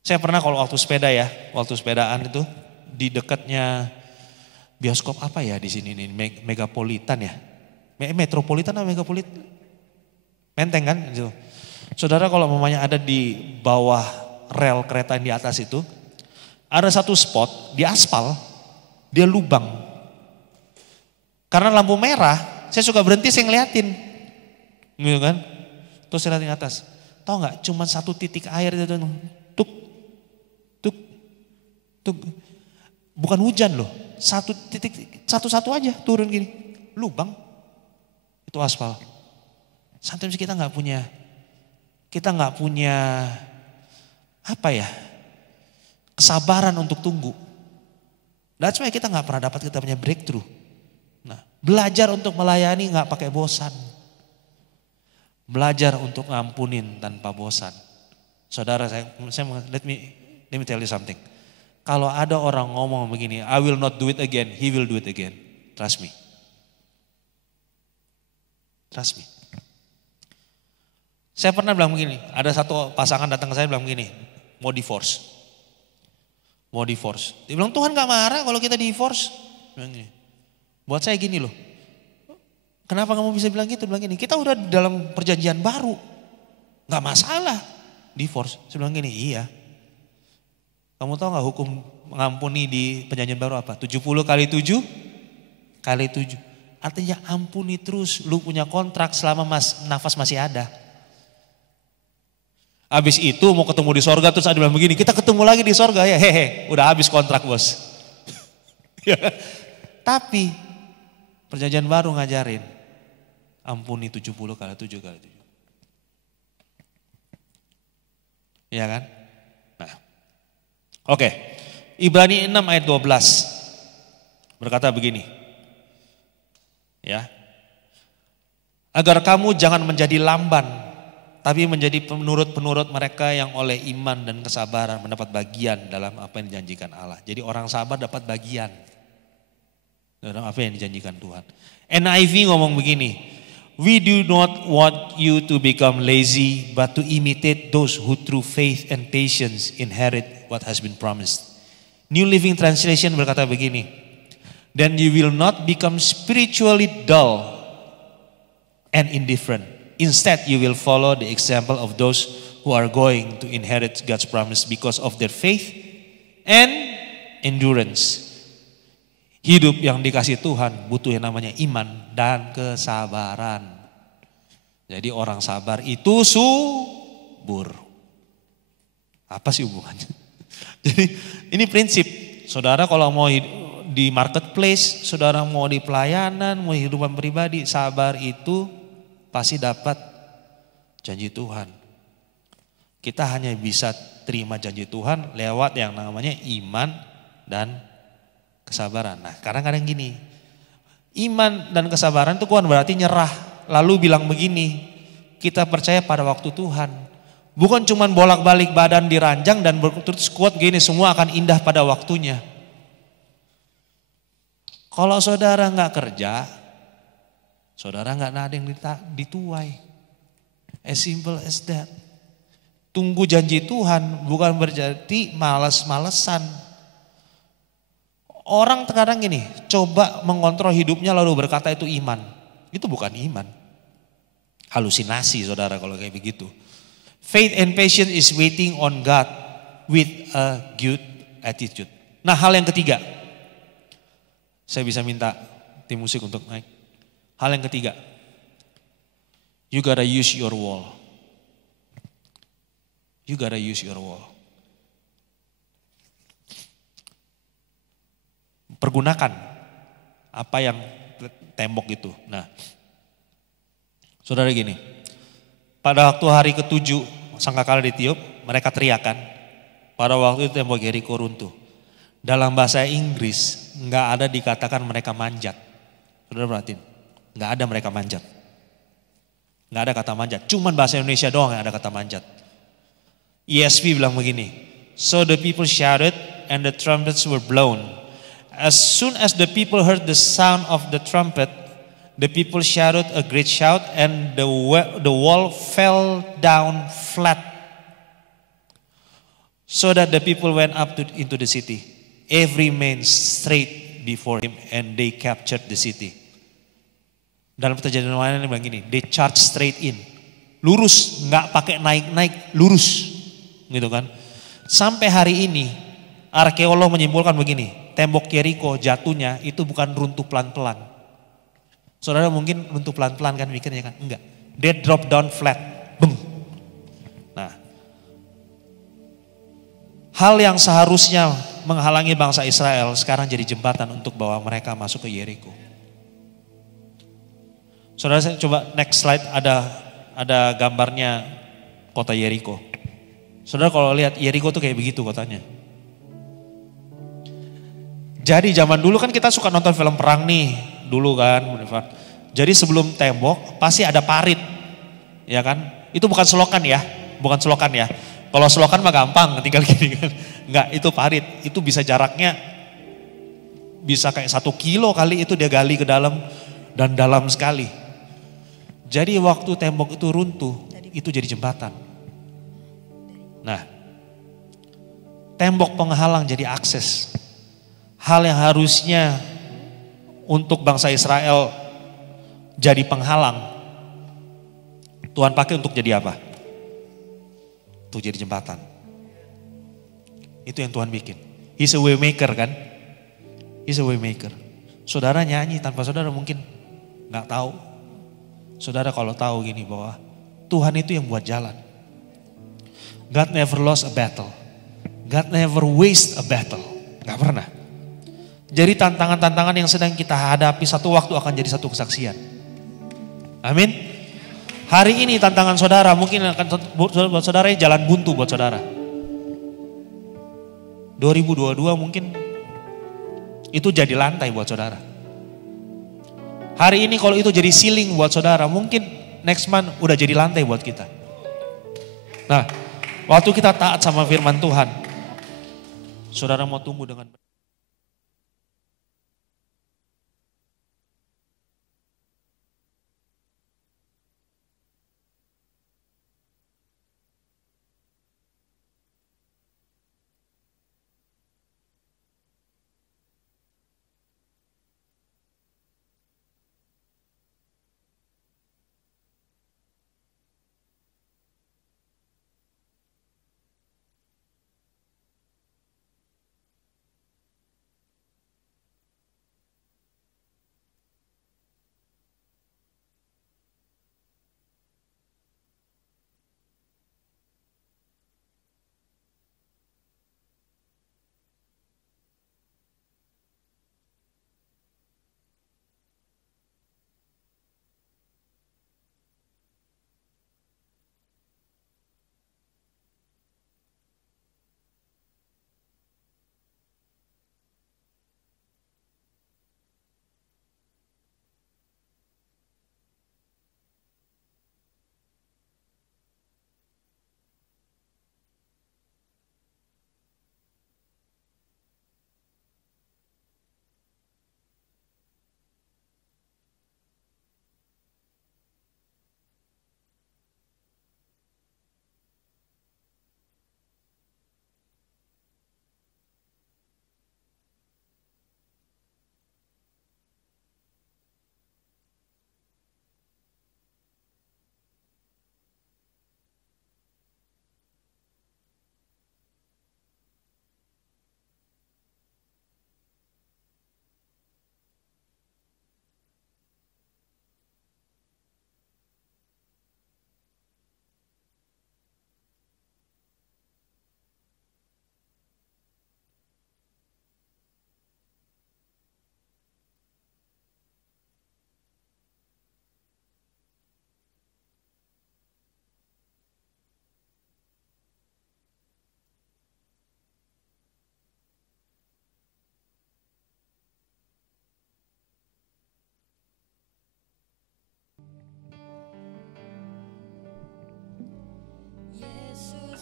Saya pernah kalau waktu sepeda ya, waktu sepedaan itu di dekatnya bioskop apa ya di sini nih, Megapolitan ya. Metropolitan atau Megapolitan? Menteng kan? Gitu. Saudara kalau mamanya ada di bawah rel kereta yang di atas itu, ada satu spot di aspal, dia lubang. Karena lampu merah, saya suka berhenti saya ngeliatin. Gitu kan? Terus saya liatin atas. Tahu nggak? Cuma satu titik air itu, tuk, tuk, tuk. Bukan hujan loh, satu titik, satu-satu aja turun gini. Lubang, itu aspal. Sometimes kita nggak punya Kita nggak punya kesabaran untuk tunggu. That's why kita nggak pernah dapat kita punya breakthrough. Nah, belajar untuk melayani nggak pakai bosan. Belajar untuk ngampunin tanpa bosan. Saudara, let me tell you something. Kalau ada orang ngomong begini, I will not do it again, he will do it again. Trust me. Trust me. Saya pernah bilang begini, ada satu pasangan datang ke saya bilang begini, mau divorce. Mau divorce. Dia bilang Tuhan gak marah kalau kita divorce. Bilang gini. Buat saya gini loh. Kenapa kamu bisa bilang gitu? Bilang gini, kita udah dalam perjanjian baru. Gak masalah divorce. Saya bilang gini, iya. Kamu tahu gak hukum mengampuni di perjanjian baru apa? 70 kali 7 kali 7. Artinya ampuni terus. Lu punya kontrak selama nafas masih ada. Habis itu mau ketemu di sorga terus ada bilang begini, kita ketemu lagi di sorga ya, hehe, udah habis kontrak bos. Tapi perjanjian baru ngajarin, ampuni 70 kali 7 kali 7. Iya kan? Nah, oke. Ibrani 6 ayat 12 berkata begini, ya, agar kamu jangan menjadi lamban, tapi menjadi penurut-penurut mereka yang oleh iman dan kesabaran mendapat bagian dalam apa yang dijanjikan Allah. Jadi orang sabar dapat bagian dalam apa yang dijanjikan Tuhan. NIV ngomong begini, we do not want you to become lazy, but to imitate those who through faith and patience inherit what has been promised. New Living Translation berkata begini, then you will not become spiritually dull and indifferent. Instead, you will follow the example of those who are going to inherit God's promise because of their faith and endurance. Hidup yang dikasih Tuhan butuh yang namanya iman dan kesabaran. Jadi orang sabar itu subur. Apa sih hubungannya? Jadi ini prinsip. Saudara kalau mau di marketplace, saudara mau di pelayanan, mau di kehidupan pribadi, sabar itu pasti dapat janji Tuhan. Kita hanya bisa terima janji Tuhan lewat yang namanya iman dan kesabaran. Nah, kadang-kadang gini, iman dan kesabaran itu bukan berarti nyerah. Lalu bilang begini, kita percaya pada waktu Tuhan. Bukan cuma bolak-balik badan diranjang dan terus kuat gini, semua akan indah pada waktunya. Kalau saudara nggak kerja, saudara nggak ada yang dituai. As simple as that. Tunggu janji Tuhan bukan berarti malas-malesan. Orang terkadang gini, coba mengontrol hidupnya lalu berkata itu iman. Itu bukan iman. Halusinasi saudara kalau kayak begitu. Faith and patience is waiting on God with a good attitude. Nah, hal yang ketiga. Saya bisa minta tim musik untuk naik. Hal yang ketiga, you gotta use your wall. You gotta use your wall. Pergunakan apa yang tembok itu. Nah, saudara gini, pada waktu hari ke-7 sangkakala ditiup, mereka teriakan. Pada waktu itu tembok Yeriko runtuh. Dalam bahasa Inggris nggak ada dikatakan mereka manjat. Saudara perhatiin. Nggak ada mereka manjat. Nggak ada kata manjat. Cuman bahasa Indonesia doang yang ada kata manjat. ESV bilang begini. So the people shouted and the trumpets were blown. As soon as the people heard the sound of the trumpet, the people shouted a great shout and the wall fell down flat. So that the people went up into the city. Every man straight before him and they captured the city. Dalam perjanjian lama ini bilang gini, they charge straight in. Lurus, nggak pakai naik-naik, lurus. Gitu kan. Sampai hari ini, arkeolog menyimpulkan begini, tembok Yeriko jatuhnya itu bukan runtuh pelan-pelan. Saudara mungkin runtuh pelan-pelan kan mikirnya kan? Enggak. They drop down flat. Beng. Nah, hal yang seharusnya menghalangi bangsa Israel sekarang jadi jembatan untuk bawa mereka masuk ke Yeriko. Saudara saya coba next slide ada gambarnya kota Yeriko. Saudara kalau lihat Yeriko tuh kayak begitu kotanya. Jadi zaman dulu kan kita suka nonton film perang nih, dulu kan. Jadi sebelum tembok pasti ada parit, ya kan? Itu bukan selokan ya, bukan selokan ya. Kalau selokan mah gampang, tinggal gini kan. Enggak, itu parit, itu bisa jaraknya bisa kayak 1 kilo kali itu dia gali ke dalam dan dalam sekali. Jadi waktu tembok itu runtuh, itu jadi jembatan. Nah, tembok penghalang jadi akses. Hal yang harusnya untuk bangsa Israel jadi penghalang, Tuhan pakai untuk jadi apa? Untuk jadi jembatan. Itu yang Tuhan bikin. He's a way maker kan? He's a way maker. Saudara nyanyi tanpa saudara mungkin gak tahu. Saudara kalau tahu gini bahwa Tuhan itu yang buat jalan. God never lost a battle. God never waste a battle. Gak pernah. Jadi tantangan-tantangan yang sedang kita hadapi satu waktu akan jadi satu kesaksian. Amin. Hari ini tantangan saudara mungkin akan buat saudara jalan buntu buat saudara. 2022 mungkin itu jadi lantai buat saudara. Hari ini kalau itu jadi ceiling buat saudara, mungkin next month udah jadi lantai buat kita. Nah, waktu kita taat sama firman Tuhan, saudara mau tumbuh dengan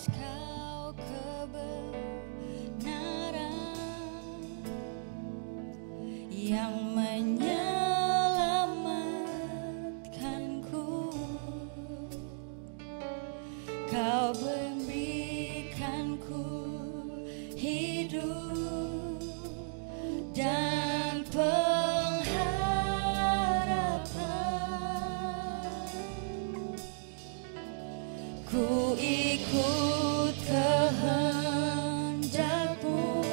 Kau kebenaran yang menyelamatkanku. Kau berikanku hidup dan pengharapan. Ku ikut kehendak-Mu,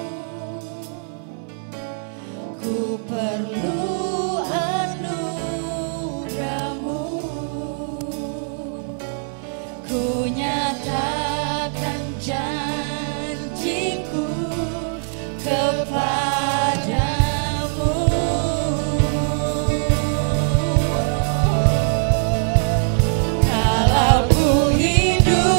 ku perlu anugerah-Mu, ku nyatakan janji-Ku kepadamu. Kalau ku hidup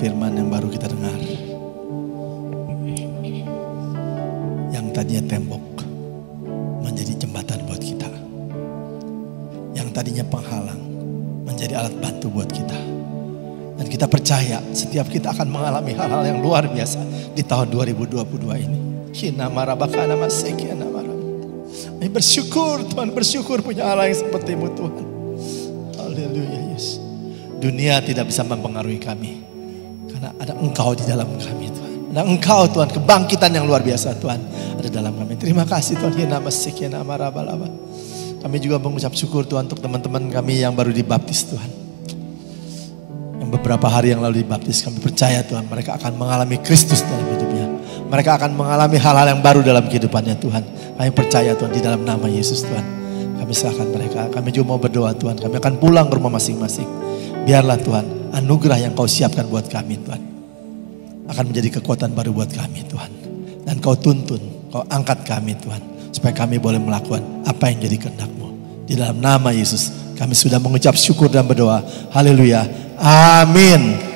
firman yang baru kita dengar. Yang tadinya tembok menjadi jembatan buat kita. Yang tadinya penghalang menjadi alat bantu buat kita. Dan kita percaya setiap kita akan mengalami hal-hal yang luar biasa di tahun 2022 ini. Kami bersyukur Tuhan, bersyukur punya Allah yang seperti-Mu Tuhan. Haleluya Yesus. Dunia tidak bisa mempengaruhi kami. Karena ada Engkau di dalam kami Tuhan. Ada Engkau Tuhan, kebangkitan yang luar biasa Tuhan ada dalam kami. Terima kasih Tuhan. Kami juga mengucap syukur Tuhan untuk teman-teman kami yang baru dibaptis Tuhan. Yang beberapa hari yang lalu dibaptis, kami percaya Tuhan mereka akan mengalami Kristus dalam hidupnya. Mereka akan mengalami hal-hal yang baru dalam kehidupannya Tuhan. Kami percaya Tuhan di dalam nama Yesus Tuhan. Kami serahkan mereka. Kami juga mau berdoa Tuhan. Kami akan pulang ke rumah masing-masing. Biarlah Tuhan anugerah yang Kau siapkan buat kami Tuhan. Akan menjadi kekuatan baru buat kami Tuhan. Dan Kau tuntun, Kau angkat kami Tuhan. Supaya kami boleh melakukan apa yang jadi kehendak-Mu. Di dalam nama Yesus kami sudah mengucap syukur dan berdoa. Haleluya. Amin.